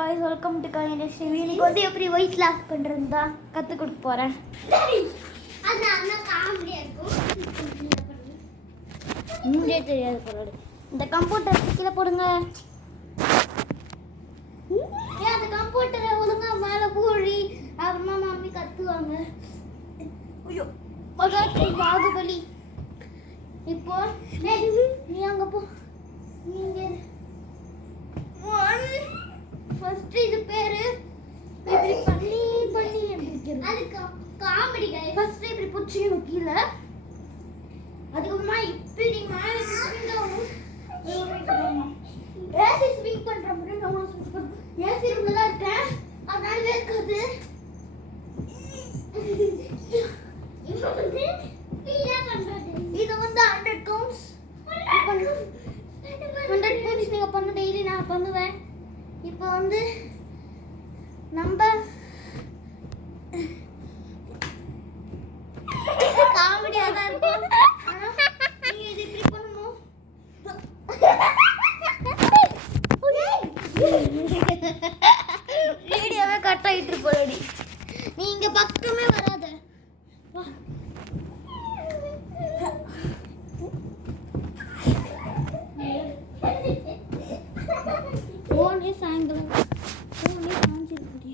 guys, welcome to Kailash TV. இன்னைக்கு வந்து எப்படி weight loss பண்றது தான் கத்து கொடுக்க போறேன். அண்ணா காமெடியா இருக்கும். முன்னே தெரியாது போறது. இந்த கம்ப்யூட்டர் கீழ போடுங்க. ஏன் அந்த கம்ப்யூட்டரை ஒழுங்கா மேல போடி. அம்மா மம்மி கத்துவாங்க. ஐயோ, மகாத்தி பாகுபலி. இப்போ நீ அங்க போ. நீங்க ஃபர்ஸ்ட் இது பேரு இப்படி பண்ணி அப்படிங்கிறது. அது காமெடி गाइस. ஃபர்ஸ்ட் இப்படி புடிச்சிடணும் கீழ. அதுக்கப்புறமா இப்படி மேல ஸ்விங் ஆகும். ஏசி ஸ்விங் பண்ற மாதிரி நான் ஸ்விங் பண்றேன். ஏசி ரூம்ல தான் இருக்கேன். அதனால வேர்க்குது. இது வந்து பீலா பண்றது. இது வந்து 100 கவுண்ட்ஸ். 100 கவுண்ட்ஸ் நீங்க பண்ண டெய்லி நான் பண்ணுவேன். இப்போ வந்து நம்ம காமெடியா தான் இருக்கும். ஆனா நீங்க இது இப்படி பண்ணணும். வீடியோவே கட் ஆயிட்டு போலடி. நீங்க பக்கமே வராத. வா. ஓனே சாயங்காலம் ஓனே சாஞ்சிருக்குடி.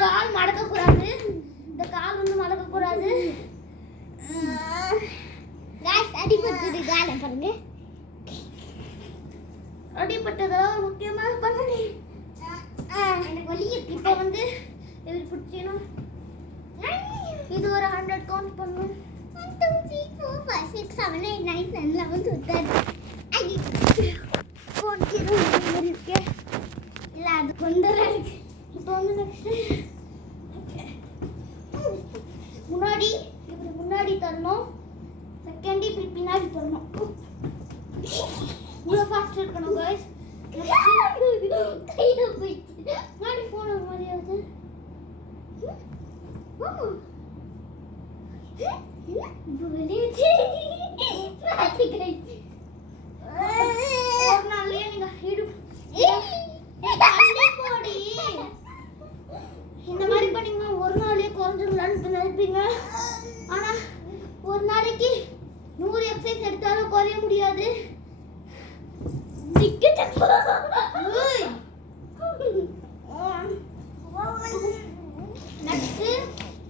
கால் மடக்க கூடாது. இந்த கால் வந்து மடக்க கூடாது. गाइस அடிபட்டது காலை பாருங்க. அடிபட்டதெல்லாம் முக்கியமா பண்ணனே. எனக்கு வலி இருக்கு. இப்போ வந்து இது புடிச்சணும். இது ஒரு 100 கவுண்ட் பண்ணனும். 1 2 3 4 5 6 7 8 9 10 11 12 ஐ கொஞ்சம் இருக்கு. இல்ல அது கொஞ்சம் இருக்கு. இப்போ வந்து நெக்ஸ்ட் முன்னாடி இப்படி முன்னாடி தரணும். செகண்ட் இப்படி பின்னாடி தரணும். இவ்வளோ ஃபாஸ்ட் இருக்கணும் गाइस. கையில போயிட்டு முன்னாடி போன மாதிரியாவது. இப்போ வெளியே ஒரு நாள்லயே நீங்க போடி இந்த மாதிரி பண்ணீங்கன்னா ஒரு நாளே குறைஞ்சிடலான்னு நினைப்பீங்க. ஆனா ஒரு நாளைக்கு 100 எக்ஸசைஸ் எடுத்தாலும் குறைய முடியாது. நெக்ஸ்ட்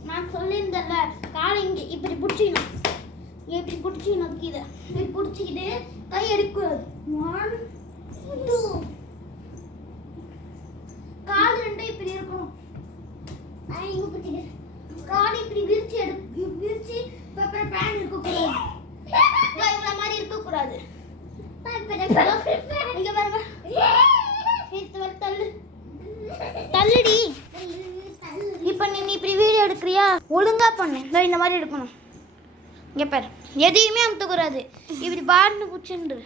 நான் சொல்லியிருந்தேன்ல, காலை இங்கே இப்படி பிடிச்சிக்கணும். இப்படி பிடிச்சிக்கணும். கீழே இப்படி பிடிச்சிக்கிட்டு கை எடுக்கக்கூடாது. 1 2 கால் ரெண்டும் இப்படி இருக்கணும். இங்கே பிடிச்சிட்டு கால் இப்படி விரிச்சு விரிச்சு பேப்பர் பேன் இருக்கக்கூடாது. இந்த மாதிரி இருக்கக்கூடாது. இங்க பாருங்க. தள்ளுடி. இப்போ நீ இப்படி வீடியோ எடுக்கிறியா? ஒழுங்கா பண்ணு. இந்த மாதிரி எடுக்கணும். இங்க பாரு, எதையுமே அமுத்தக்கூடாது. இப்படி பாருன்னு புடிச்சுண்டு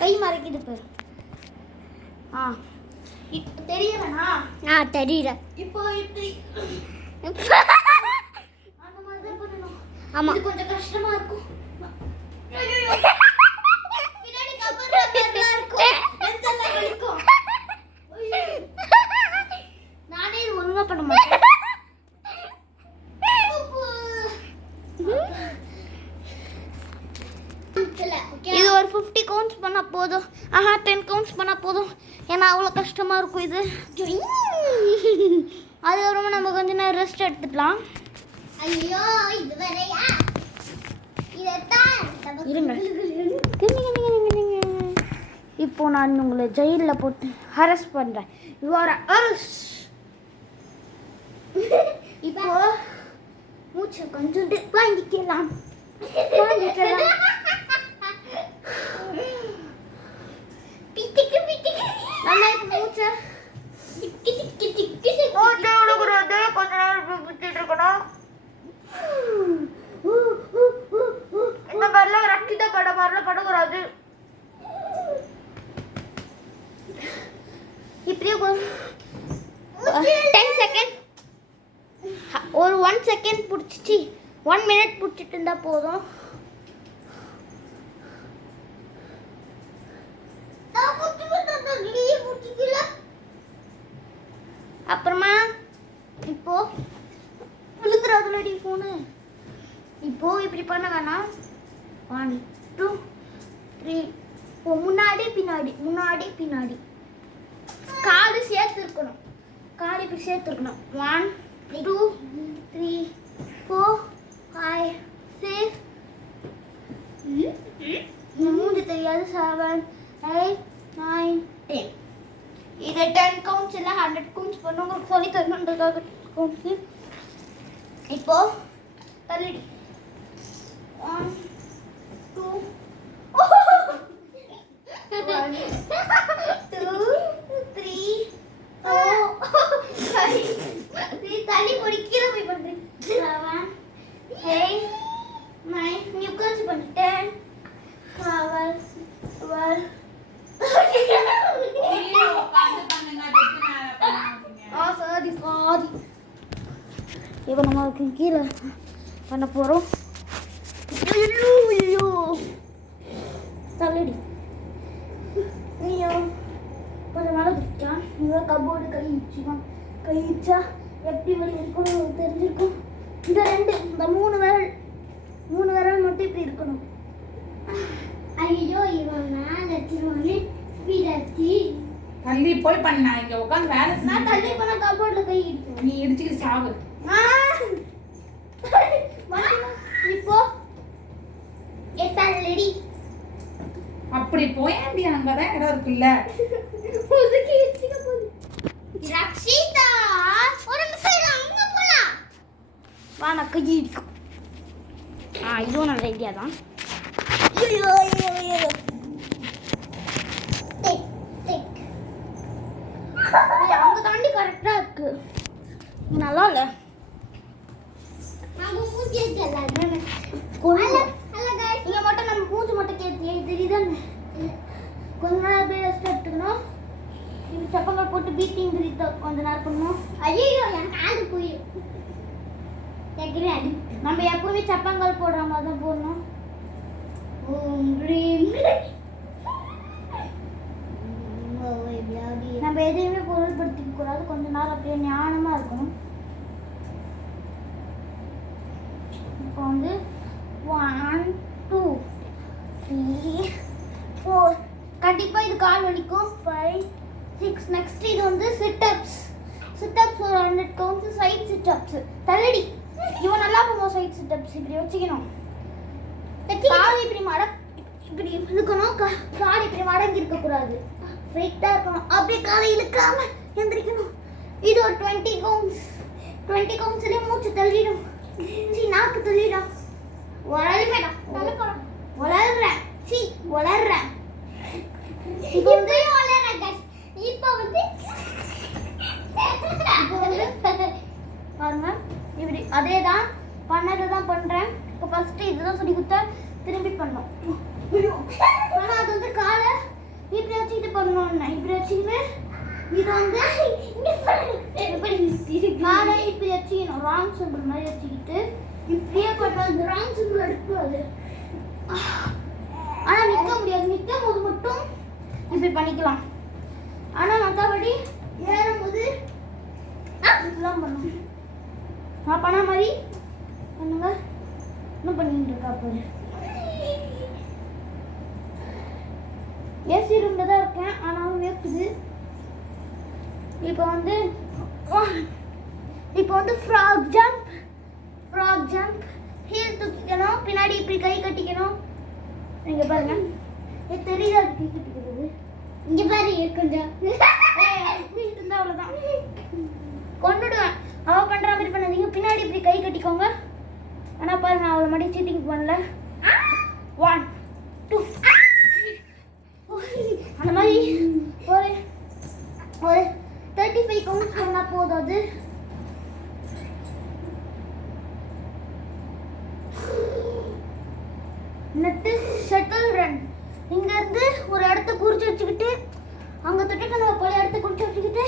கை மறைக்குது பாரு. இப்போ தெரியலனா? தெரியல. இப்போ இப்படி அந்த மாதிரி தான் பண்ணணும். ஆமா, இது கொஞ்சம் கஷ்டமா இருக்கும். பின்னாடி கபர்ல பேர்லாம் இருக்கும். நெஞ்செல்லாம் வலிக்கும். நானே இது ஒழுங்கா பண்ண மாட்டேன். இது ஒரு 50 கவுண்ட்ஸ் பண்ணா போதும். 10 கவுண்ட்ஸ் பண்ணா போதும். ஏன்னா அவ்வளோ கஷ்டமா இருக்கும் இது. அதுக்கப்புறமா நம்ம கொஞ்ச நேரம் ரெஸ்ட் எடுத்துக்கலாம். ஐயோ இது வேறயா? இதத்தான் இருங்க. இப்போ நான் உங்களை ஜெயிலில் போட்டு அரெஸ்ட் பண்ணுறேன். You are arrest. இப்போ மூச்சை கொஞ்சம் வாங்கிக்கலாம். நல்லா இப்போ மூச்சை விடக்கூடாது. கொஞ்ச நேரம் பிடிச்சிட்டு இருக்கணும். இந்த மாதிரிலாம் ரத்தித பட மாதிரிலாம் படக்கூடாது. இப்படியே 10 செகண்ட் ஒரு 1 செகண்ட் பிடிச்சிச்சு. 1 மினிட் பிடிச்சிட்டு இருந்தால் போதும். இப்போ இப்படி பண்ண வேணாம். 1 2 3 முன்னாடி பின்னாடி முன்னாடி பின்னாடி கால் சேர்த்து இருக்கணும். கால் இப்படி சேர்த்து இருக்கணும். 1 2 3 4 5 6 மூணு தெரியாது 7 8 9 10. இதை 10 கவுண்ட்ஸ் இல்லை 100 கவுண்ட்ஸ் பண்ண உங்களுக்கு சொல்லி தரணுன்றதுக்காக கவுண்ட்ஸு. இப்போ தள்ளிடி 1 2 1 2 3 4 5 தள்ளி போடி கீழே போய் பண்ணு. 7 8 9 நீ உட்காந்து பண்ணு. 10 11 12 சாரி இப்போ நம்ம கீழே பண்ண போகிறோம். ஐயோ தள்ளடி. ஐயோ கொஞ்சம் மேலே வச்சுட்டா. இங்கே கபோர்டு கை வச்சுக்கலாம். கை வச்சா எப்படி வழி இருக்கணும் தெரிஞ்சிருக்கும். இந்த மூணு விரல் மட்டும் இப்படி இருக்கணும். ஐயோ இவன் மேல வச்சிருவானே வீடாச்சி. தள்ளி போய் பண்ணா இங்க உட்காந்து வேலை நான் தள்ளி பண்ண கபோர்டில் கை இடிக்கும். நீ இடிச்சுக்கிட்டு சாவு. இப்போ தள்ளடி. அப்படி போயாண்டி அங்கதான் இடம் இருக்குல்ல. ரக்ஷிதா ஒரு நிமிஷம் அங்க போலாம். வா நான் கை இடிக்கும். இதுவும் நல்ல ஐடியா தான். ஐயோ அங்க தாண்டி கரெக்டா இருக்கு. நல்லா இல்ல. நம்ம மூஞ்சி தெரியல. இங்க மட்டும் நம்ம மூஞ்சி மட்டும் கேட்டியே தெரியுதானே. கொஞ்ச நேரம் அப்படியே ரெஸ்ட் எடுத்துக்கணும். இப்படி சப்பங்கள் போட்டு பீட்டிங் பிரீத் கொஞ்ச நேரம் பண்ணணும். ஐயோ எனக்கு ஆடு போயிடும். நம்ம எப்பவுமே சப்பங்கள் போடுற மாதிரி தான் போடணும். நம்ம எதையுமே பொருள்படுத்திக்க கூடாது. கொஞ்ச நேரம் அப்படியே ஞானமா இருக்கணும். இப்போ வந்து 1 2 3 4 கண்டிப்பா இது கால் வலிக்கும். 5 6 நெக்ஸ்ட் இது வந்து சிட்டப்ஸ் ஒரு 100 கவுண்ட்ஸ். Side sit-ups தள்ளடி. இவன் நல்லா பண்ணுவோம். சைட் சிட்டப்ஸ் இப்படி வச்சுக்கணும். கால் இப்படி இப்படி இழுக்கணும். கால் இப்படி மடங்கி இருக்க கூடாது. ஸ்ட்ரைட்டா இருக்கணும். அப்படியே காலை இழுக்காம எந்திரிக்கணும். இது ஒரு 20 கவுண்ட்ஸ்லயே மூச்சு தள்ளிடும். நாக்கு தள்ளிடும். உளறேன். இப்போ வந்து பாருங்க இப்படி அதே தான் பண்ணதை தான் பண்றேன். இப்போ ஃபர்ஸ்ட் இதுதான் சொல்லி கொடுத்தா திரும்பி பண்ணோம். ஆனா அது வந்து காலை இப்படி வச்சுக்கிட்டு பண்ணணும். இப்படி வச்சுக்கிட்டு இது வந்து காலை இப்படி வச்சுக்கணும். ராங் சிம்பிள் மாதிரி வச்சுக்கிட்டு இப்படியே பண்ணணும். ராங் சிம்பிள் எடுக்கூடாது. ஆனா நிற்க முடியாது. நிற்கும் போது மட்டும் இப்படி பண்ணிக்கலாம். ஆனா மற்றபடி ஏறும்போது இப்படிலாம் பண்ணணும். நான் பண்ண மாதிரி பண்ணுங்க. என்ன பண்ணிட்டு இருக்கா பாரு. ஏசி ரூம்ல தான் இருக்கேன். ஆனாலும் வேர்க்குது. இப்போ வந்து ஃப்ராக் ஜம்ப் ஹீல் தூக்கிக்கணும். பின்னாடி இப்படி கை கட்டிக்கணும். இங்க பாருங்க. இது தெரியுதா கை கட்டிக்கிறது? இங்க பாரு கொஞ்சம் இருந்தா அவ்வளவுதான். கொண்டுடுவேன். அவ பண்ற மாதிரி பண்ணாதீங்க. பின்னாடி இப்படி கை கட்டிக்கோங்க. ஆனா பாருங்க நான் அவளை மட்டும் சீட்டிங் பண்ணல. 1 2 அந்த மாதிரி ஒரு 35 கவுண்ட் பண்ணா போதும். அது நெட்டு ஷட்டில் ரன். இங்க இருந்து ஒரு இடத்த குறிச்சு வச்சுக்கிட்டு அங்க தொட்டுட்டு நம்ம பழைய இடத்த குறிச்சு வச்சுக்கிட்டு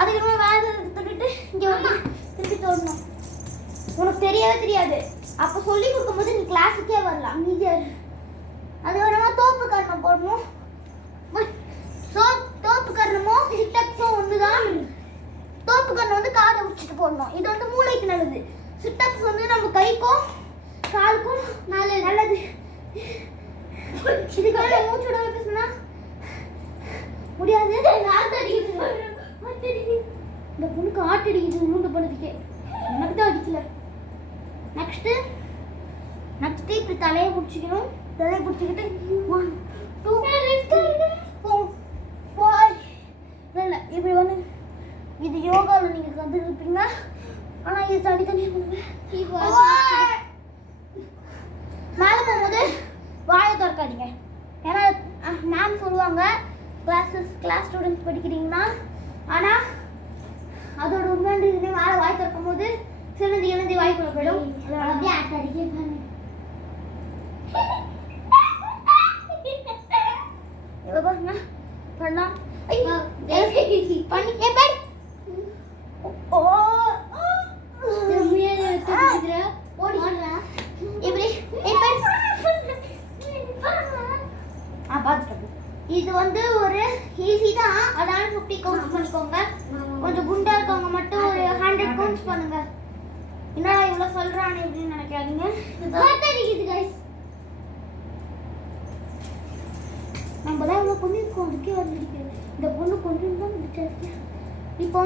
அதுக்கப்புறமா வேற தொட்டுட்டு இங்க வந்து திருப்பி தோடணும். உனக்கு தெரியவே தெரியாது. அப்போ சொல்லி கொடுக்கும்போது நீ கிளாஸுக்கே வரலாம். நீ அதுக்கப்புறமா தோப்பு கரணம் போடணும். தோப்பு கரணமும் சிட்டப்ஸும் ஒண்ணுதான். தோப்பு கரணம் வந்து காதை உச்சிட்டு போடணும். இது வந்து மூளைக்கு நல்லது. சிட்டப்ஸ் வந்து நம்ம கைக்கும் காலுக்கும் இதுக்கப்புறம் மூச்சு விடாம பேசுனா முடியாது. இந்த பொண்ணுக்கு ஆட்டடிக்குது உருண்டு பண்ணதுக்கே. எனக்கு தான் அடிக்கல. நெக்ஸ்ட் இப்படி தலையை பிடிச்சிக்கணும். தலையை பிடிச்சிக்கிட்டு 1 2 3 4 5 இல்லை இப்படி வந்து இது யோகாவில் நீங்கள் கற்றுருப்பீங்க. ஆனால் இது தனித்தனியாக பண்ணுங்க. மேலே போகும்போது வாயை திறக்காதீங்க. ஏன்னா மேம் சொல்லுவாங்க கிளாஸ் ஸ்டூடெண்ட்ஸ் படிக்கிறீங்கன்னா. ஆனால் அதோட உண்மையான இதுலேயே மேலே வாய் திறக்கும் போது சிலந்தி வாய்க்குள்ள போயிடும். அப்படியே அடிக்க பாருங்க பண்ணலாம். பண்ணி இது வந்து ஒரு ஈஸி தான். அதான 50 கவுண்ட்ஸ் பண்ணிக்கோங்க. கொஞ்சம் குண்டா இருக்கவங்க மட்டும் ஒரு 100 கவுண்ட்ஸ் பண்ணுங்க. என்னடா இவ்வளோ சொல்றானே அப்படின்னு நினைக்காதீங்க. நம்ம தான் இவ்வளோ பண்ணியிருக்கோம். அதுக்கே வந்துருக்கேன். இந்த பொண்ணு கொஞ்சம் தான் முடிச்சிருக்கேன். இப்போ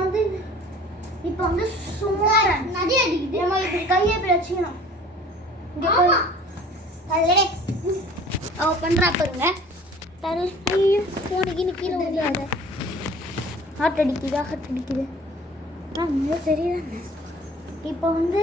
வந்து சும்மா நிறைய அடிக்குது. நம்ம இப்படி கையை இப்படி வச்சுக்கணும். அவ பண்ணுறா பாருங்க. ஐயோ போனுக்கு கீழே முடியாது. ஹார்ட் அடிக்குது. சரிதான். இப்போ வந்து